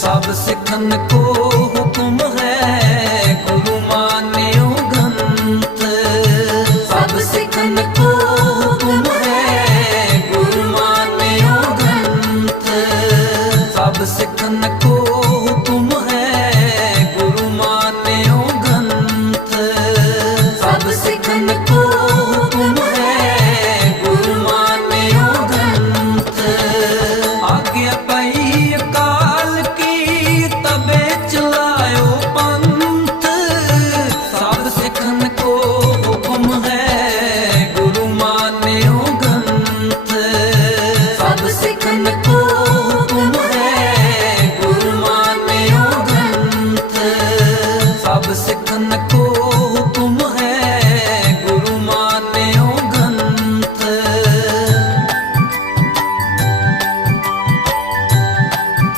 ਸਭ ਸਿੱਖਨ ਕੋ ਹੁਕਮ ਹੈ ਚਲਾਇਓ ਪੰਥ। ਸਭ ਸਿੱਖਨ ਕੋ ਹੁਕਮ ਹੈ, ਗੁਰੂ ਮਾਨਿਓ ਗੰਥ ਸਭ ਸਿੱਖਨ ਕੋ ਹੁਕਮ ਹੈ, ਗੁਰੂ ਮਾਨਿਓ ਗੰਥ ਸਭ ਸਿੱਖਨ ਕੋ